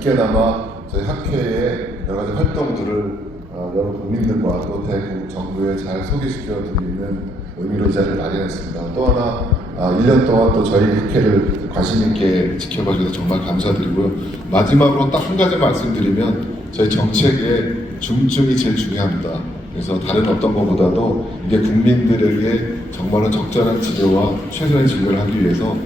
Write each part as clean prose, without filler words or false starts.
늦게나마 저희 학회의 여러 가지 활동들을 여러 국민들과 또 대구 정부에 잘 소개시켜 드리는 의미로 이 자리를 마련했습니다. 또 하나 1년 동안 또 저희 학회를 관심 있게 지켜봐 주셔서 정말 감사드리고요. 마지막으로 딱 한 가지 말씀드리면 저희 정책의 중증이 제일 중요합니다. 그래서 다른 어떤 것보다도 이게 국민들에게 정말로 적절한 치료와 최선의 진료를 하기 위해서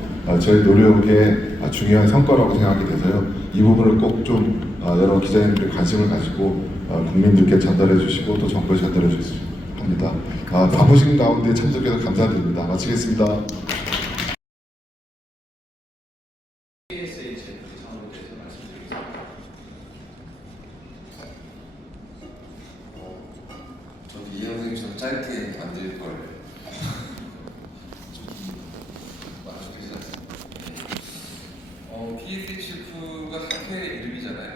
저희 노력의 중요한 성과라고 생각이 돼서요. 이 부분을 꼭 좀 여러 기자님들의 관심을 가지고 국민들께 전달해 주시고 또 정부에 전달해 주시기 합니다. 바쁘신 가운데 참석해서 감사드립니다. 마치겠습니다. KSA 제품 상황에 대해서 말씀드리겠습니다. 저도 이해영 선생님처럼 짧게 안 드릴 걸 말하셔도 되지 않습니까? PSHF가 학회 이름이잖아요.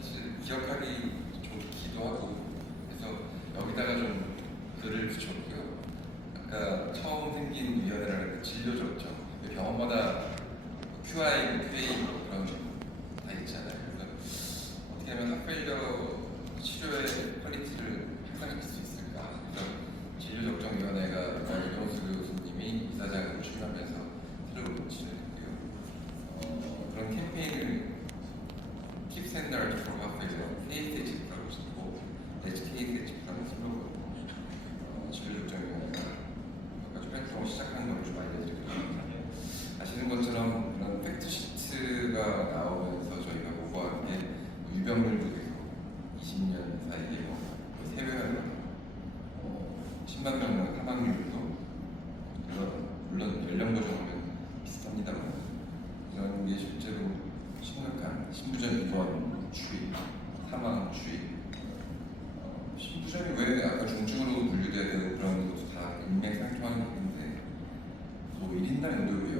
사실 기억하기 좋기도 하고 그래서 여기다가 좀 글을 붙였고요. 아까 처음 생긴 위원회라는 진료적정 병원마다 QI, QA 그런 다 있잖아요. 그래서 어떻게 하면 학별적 치료의 퀄리티를 향상시킬 수 있을까? 그래서 진료적정위원회가 이병수 교수님이 이사장으로 출연하면서 새로운 진행했고요. 그런 캠페인을 Keep Standard for Health에서 KSH라고 쓰고 KSH라는 슬로건으로 진료적정위원회가 몇 가지 활동을 시작하는 걸 좀 알려드리고 싶습니다. 아시는 것처럼 그런 팩트시트가 나오면서 저희가 보고한 게 유병률도 되고 20년 사이에 세배가 10만 명 사망률도 물론 연령 고정하면 비슷합니다만 이런 게 실제로 심각한 신부전 입원 추이, 사망 추이 신부전이 왜 아까 중증으로 분류돼야 되는 그런 것도 다 인맥상통하는 얘기인데 또 1인당 연도고요.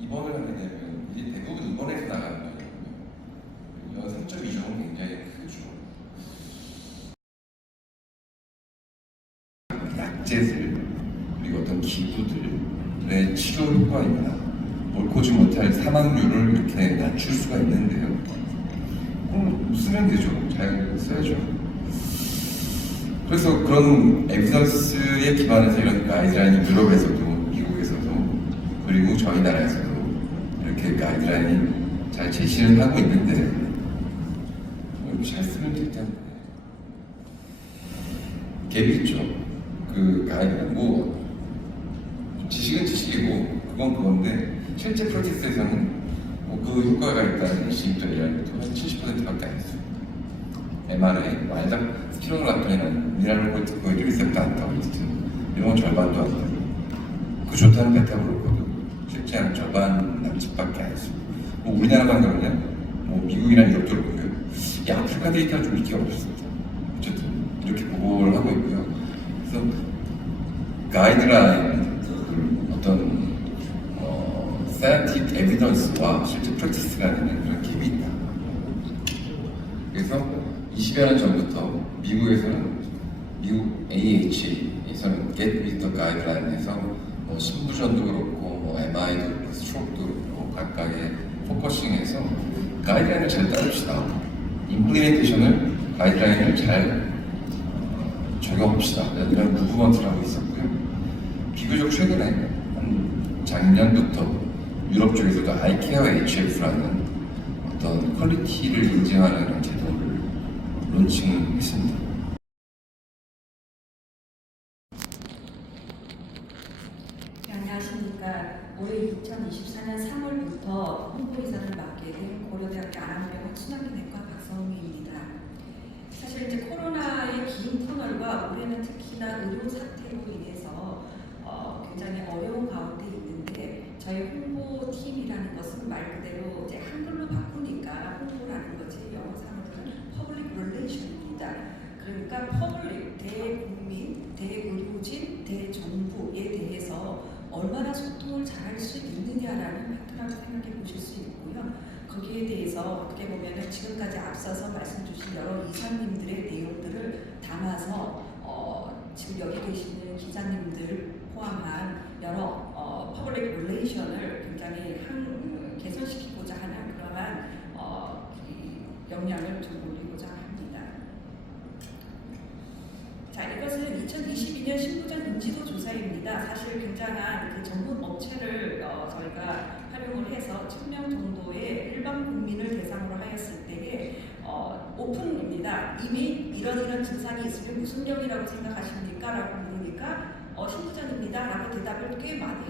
입원을 하게 되면 이제 대부분 입원해서 나가는 거거든요. 연산점 이중은 굉장히 크죠. 약제들 그리고 어떤 기구들의 치료 효과입니다. 옳고지 못할 사망률을 이렇게 낮출 수가 있는데요. 쓰면 되죠. 잘 써야죠. 그래서 그런 에비던스에 기반해서 이런 가이드라인이 유럽에서도 미국에서도 그리고 저희 나라에서도 이렇게 가이드라인이 잘 제시를 하고 있는데 이렇게 잘 쓰면 될 텐데 갭이 있죠. 그 가이드라인 지식은 지식이고 그건 그건데 실제 프로젝트에서는 그 효과가 있다는 일시입자이라는 것도 한 70%밖에 안 했어요. MRI, 완작 스피로노라토니는 미네랄 콜티코이드 리셉터 안타고니스트 이런 건 절반도 안 돼요. 그 좋다는 베타블로커도 실제 한 절반 남짓밖에 안 했어요. 우리나라만 그러냐? 미국이나 유럽도 그렇고요. 이 아프리카 데이터가 좀 있기가 어렵습니다. 어쨌든 이렇게 보고를 하고 있고요. 그래서 가이드라인 어떤 scientific evidence와 실제 프랙티스가 되는 그런 갭이 있다. 그래서 20여 년 전부터 미국 AH에서는 Get with the Guideline에서 신부전도 그렇고 MI도 그렇고 스트로크도 그렇고 각각의 포커싱해서 가이드라인을 잘 따릅시다. 임플리멘테이션을 가이드라인을 잘 적용합시다. 이런 무브먼트를 하고 있었고요. 비교적 최근에 한 작년부터 유럽 쪽에서도 아이케어 HF라는 어떤 퀄리티를 인증하는 그런 제도를 론칭했습니다. 안녕하십니까. 올해 2024년 3월부터 홍보이사를 맡게 된 고려대학교 안암병원 순환기내과 박성미입니다. 사실 이제 코로나의 긴 터널과 올해는 특히나 의료 사태로 인해서 굉장히 어려운 가운데 있는데 저희 홍보팀이라는 것은 말 그대로 이제 한글로 바꾸니까 홍보라는 것이 영어 상으로는 퍼블릭 릴레이션입니다. 그러니까 퍼블릭, 대국민, 대의료진, 대정부에 대해서 얼마나 소통을 잘할 수 있느냐라는 팩트라고 생각해 보실 수 있고요. 거기에 대해서 어떻게 보면 지금까지 앞서서 말씀 주신 여러 이사님들의 내용들을 담아서 지금 여기 계시는 기자님들 포함한 여러 퍼블릭 릴레이션을 굉장히 개선시키고자 하는 그러한 역량을 좀 올리고자 합니다. 자, 이것은 2022년 신부전 인지도 조사입니다. 사실 굉장한 그 전문 업체를 저희가 활용을 해서 1000명 정도의 일반 국민을 대상으로 하였을 때에 오픈입니다. 이미 이런 증상이 있으면 무슨 병이라고 생각하십니까? 라고 물으니까 신부전입니다. 라고 대답을 꽤 많이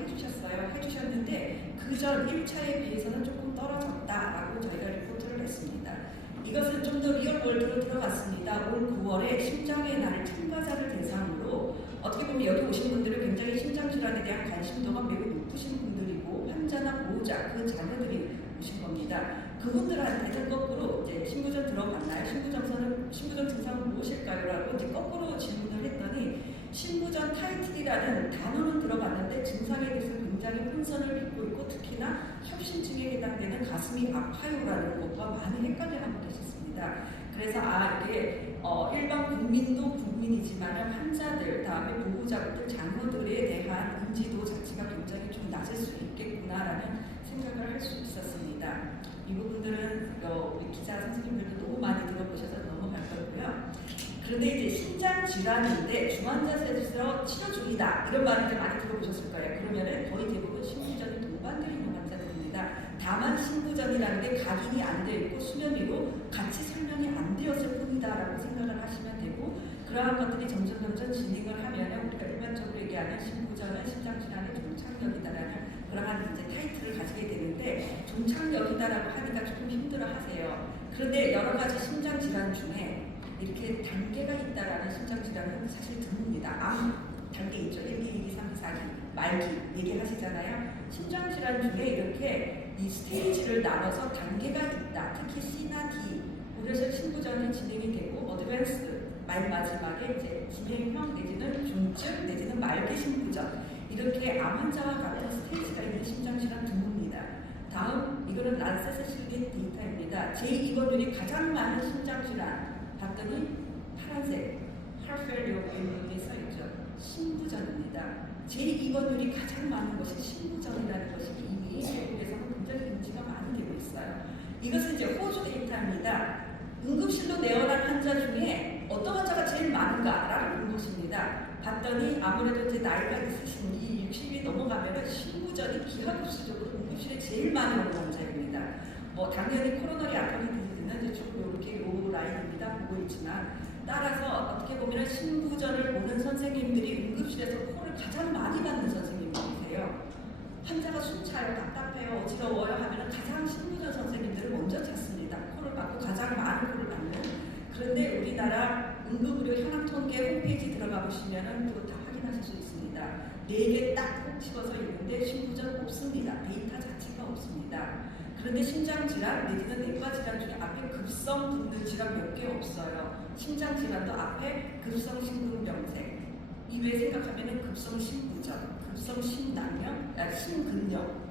해주셨는데 그 전 1차에 비해서는 조금 떨어졌다라고 저희가 리포트를 했습니다. 이것은 좀 더 리얼월드로 들어갔습니다. 올 9월에 심장의 날을 참가자를 대상으로 어떻게 보면 여기 오신 분들은 굉장히 심장질환에 대한 관심도가 매우 높으신 분들이고 환자나 보호자, 그 자녀들이 오신 겁니다. 그분들한테는 거꾸로 이제 신부전 들어봤나요? 신부전 증상은 무엇일까요? 라고 이제 거꾸로 질문을 했더니 신부전 타이틀이라는 단어는 들어봤는데 증상에 대해서 굉장히 혼선을 빚고 있고 특히나 협심증에 해당되는 가슴이 아파요라는 것과 많이 헷갈려하고 계셨습니다. 그래서 이게 일반 국민도 국민이지만 환자들, 다음에 보호자들, 자녀들에 대한 인지도 자체가 굉장히 좀 낮을 수 있겠구나라는 생각을 할 수 있었습니다. 이 부분들은 우리 기자 선생님들도 너무 많이 들어보셔서 넘어갈 거고요. 그런데 이제 심장 질환인데 중환자실에서 치료 중이다 이런 말을 이제 많이 들어보셨을 거예요. 그러면은 거의 대부분 신부전이 동반되어 있는 환자들입니다. 다만 신부전이라는 게 각인이 안 되어 있고 수면위로 같이 설명이 안 되었을 뿐이다라고 생각을 하시면 되고 그러한 것들이 점점 진행을 하면 우리가 일반적으로 얘기하는 신부전은 심장질환의 종착역이다라는 그러한 이제 타이틀을 가지게 되는데 종착역이다라고 하니까 조금 힘들어하세요. 그런데 여러 가지 심장질환 중에 이렇게 단계가 있다라는 심장질환은 사실 드뭅니다. 암 단계 있죠. 1, 2, 3, 4기, 말기 얘기하시잖아요. 심장질환 중에 이렇게 이 스테이지를 나눠서 단계가 있다. 특히 C나 D. 그래서 신부전이 진행이 되고 어드밴스 말 마지막에 이제 진행형 내지는 중증 내지는 말기 신부전 이렇게 암 환자와 같은 스테이지가 있는 심장질환 드뭅니다. 다음 이거는 란셋에 실린 데이터입니다. 제2번율이 가장 많은 심장질환 봤더니 파란색 하르펠리오에 써있죠. 신부전입니다. 제2번율이 가장 많은 것이 신부전이라는 것이 이미 외국에서는 굉장히 인지가 많이 되고 있어요. 이것은 이제 호주 데이터입니다. 응급실로 내원한 환자 중에 어떤 환자가 제일 많은가라고 본 것입니다. 봤더니 아무래도 이제 나이가 있으신 이 60이 넘어가면은 신부전이 기하급수적으로 응급실에 제일 많이 오는 환자입니다. 당연히 코로너리 아터리 디지즈는 이제 쭉 이렇게 요 라인입니다. 보고 있지만 따라서 어떻게 보면 신부전을 보는 선생님들이 응급실에서 코를 가장 많이 받는 선생님들이세요. 환자가 숨차요, 답답해요, 어지러워요 하면 가장 신부전 선생님들을 먼저 찾습니다. 코를 받고 가장 많은 코를 받는. 그런데 우리나라 응급의료 현황통계 홈페이지 들어가 보시면 그거 다 확인하실 수 있습니다. 4개 딱 꼭 집어서 있는데 신부전 없습니다. 데이터 자체가 없습니다. 그런데 심장질환 내지는 뇌과질환 중에 앞에 급성 붓는 질환 몇 개 없어요. 심장질환도 앞에 급성 심근병색 이외에 생각하면 급성 심부전, 급성 심낭염, 심근염,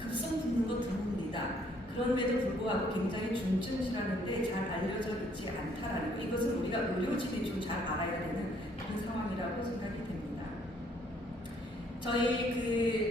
급성 붓는 거 드뭅니다. 그럼에도 불구하고 굉장히 중증 질환인데 잘 알려져 있지 않다라는 거. 이것은 우리가 의료진이 좀 잘 알아야 되는 그런 상황이라고 생각이 됩니다. 저희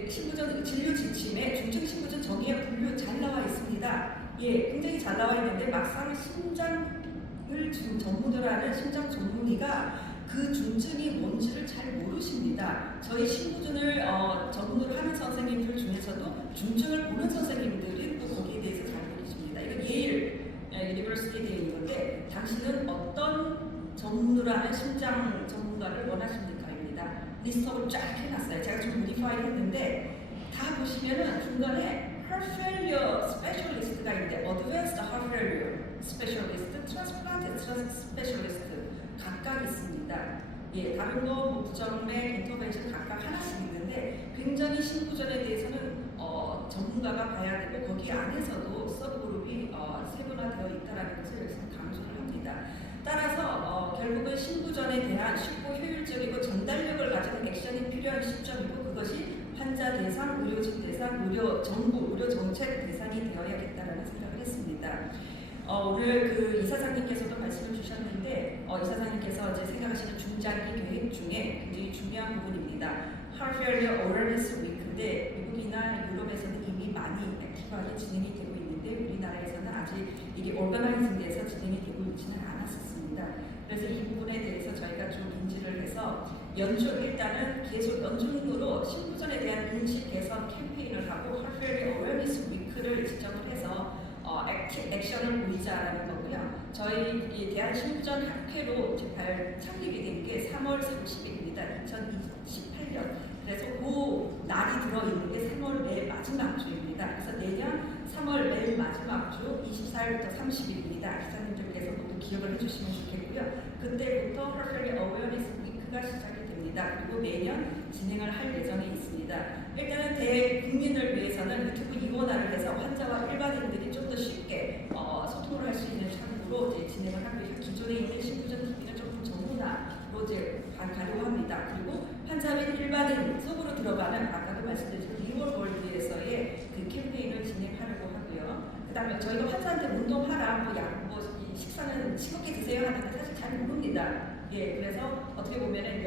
그 신부전 진료 지침에 중증 신부전 정의와 분류 잘 나와 있습니다. 예, 굉장히 잘 나와 있는데 막상 심장을 전문으로 하는 심장 전문의가 그 중증이 뭔지를 잘 모르십니다. 저희 신부전을 전문으로 하는 선생님들 중에서도 중증을 보는 선생님들이 또 거기에 대해서 잘 모르십니다. 이건 예일 유니버시티에 되어 있는 건데 당신은 어떤 전문으로 하는 심장 전문가를 원하십니까? 입니다. 리스트업을 쫙 해놨어요. 제가 좀 모디파이 했는데 다 보시면은 중간에 heart failure specialist가 있는데 advanced heart failure specialist, transplant specialist 각각 있습니다. 예, 다른 거 부정맥, 인터벤션 각각 하나씩 있는데 굉장히 신부전에 대해서는 전문가가 봐야 되고 거기 안에서도 서브그룹이 세분화되어 있다는 것을 여기서 강조를 합니다. 따라서 결국은 신부전에 대한 쉽고 효율적이고 전달력을 가지는 액션이 필요한 시점이고 그것이 환자 대상, 의료진 대상, 의료 정보, 의료 정책 대상이 되어야겠다라는 생각을 했습니다. 오늘 그 이사장님께서도 말씀을 주셨는데 이사장님께서 이제 생각하시는 중장기 계획 중에 굉장히 중요한 부분입니다. Heart Failure Awareness Week인데 미국이나 유럽에서는 이미 많이 액티브하게 진행이 되고 있는데 있는데 우리나라에서는 아직 이게 오르가나이징돼서 진행이 되고 있지는 않았었습니다. 그래서 이 부분에 대해서 저희가 좀 인지를 해서 일단은 계속 연중으로 신부전에 대한 인식 개선 캠페인을 하고 하프웨리 어웨어니스 위크를 지정을 해서 액션을 보이자라는 거고요. 저희 이 대한신부전 학회로 창립이 된 게 3월 30일입니다. 2028년. 그래서 그 날이 들어있는 게 3월 맨 마지막 주입니다. 그래서 내년 3월 맨 마지막 주 24일부터 30일입니다. 기자님들께서 모두 기억을 해주시면 좋겠고요. 그때부터 하프웨리 어웨어니스 위크가 시작이 됩니다. 그리고 매년 진행을 할 예정에 있습니다. 일단은 대국민을 위해서는 유튜브 이원화를 해서 환자와 일반인들이 좀 더 쉽게 소통을 할 수 있는 창구로 이제 진행을 하고 있고 기존에 있는 신부전 TV는 조금 전문화로 이제 가려합니다. 그리고 환자 및 일반인 속으로 들어가는 아까도 말씀드린 리얼월드에서의 그 캠페인을 진행하려고 하고요. 그다음에 저희가 환자한테 운동하라, 식사는 싱겁게 드세요 하는데 사실 잘 모릅니다. 예, 그래서 어떻게 보면은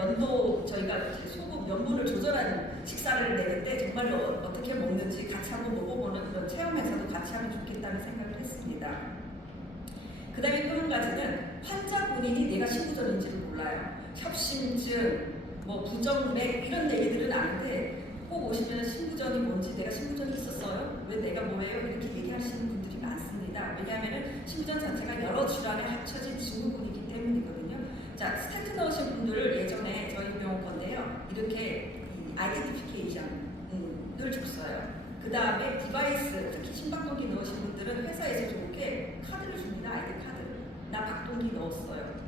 저희가 이제 소금 염분을 조절한 식사를 내는데 정말로 어떻게 먹는지 같이 한번 먹어보는 그런 체험 행사도 같이 하면 좋겠다는 생각을 했습니다. 그 다음에 또 한 가지는 환자 본인이 내가 신부전인지를 몰라요. 협심증, 부정맥 이런 얘기들은 아는데 꼭 오시면 신부전이 뭔지 내가 신부전이 있었어요? 왜 내가 뭐예요? 이렇게 얘기하시는 분들이 많습니다. 왜냐하면 신부전 자체가 여러 질환에 합쳐진 증후군이기 때문이거든요. 자, 스탠트 넣으신 분들을 예전에 저희 병원 건데요. 이렇게 아이덴티피케이션을 줬어요. 그 다음에 디바이스, 특히 심박동기 넣으신 분들은 회사에서 좋게 카드를 줍니다. 아이디 카드를. 나 박동기 넣었어요.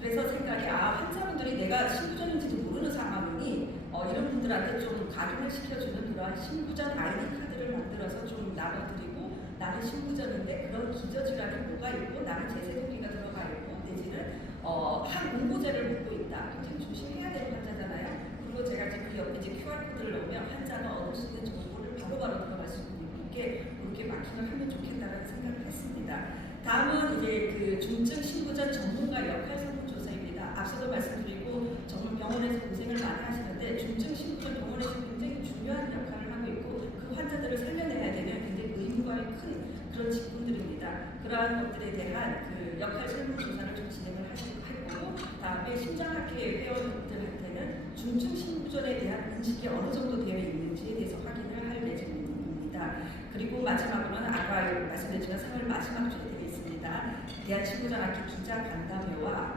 그래서 생각이 환자분들이 내가 신부전인지도 모르는 상황이니 이런 분들한테 좀 각인을 시켜주는 그러한 신부전 아이디 카드를 만들어서 좀 나눠드리고 나는 신부전인데 그런 기저질환이 뭐가 있고 나는 제세동기가 들어가 있고 내지는 항응고제를 먹고 있다. 굉장히 조심해야 되는 환자잖아요. 그리고 제가 지금 그 옆에 이제 QR코드를 넣으면 환자가 얻을 수 있는 정보를 바로바로 들어갈 수 있게 이렇게 마킹을 하면 좋겠다는 생각을 했습니다. 다음은 이제 그 중증 신부전 전문가 역할 설문조사입니다. 앞서도 말씀드리고 정말 병원에서 고생을 많이 하시는데 중증 신부전 병원에서 굉장히 중요한 역할을 하고 있고 그 환자들을 살려내야 되는 굉장히 의무감이 큰 그런 직군들입니다. 그러한 것들에 대한 그 역할 설문조사를 좀 진행을 했고 다음에 심장학회 회원들한테는 중증 신부전에 대한 인식이 어느 정도 되어 있는지에 대해서 확인을 할 예정입니다. 그리고 마지막으로는 아까 말씀드렸지만 3월 마지막 주에 되어 있습니다. 대한신부전학회 기자 간담회와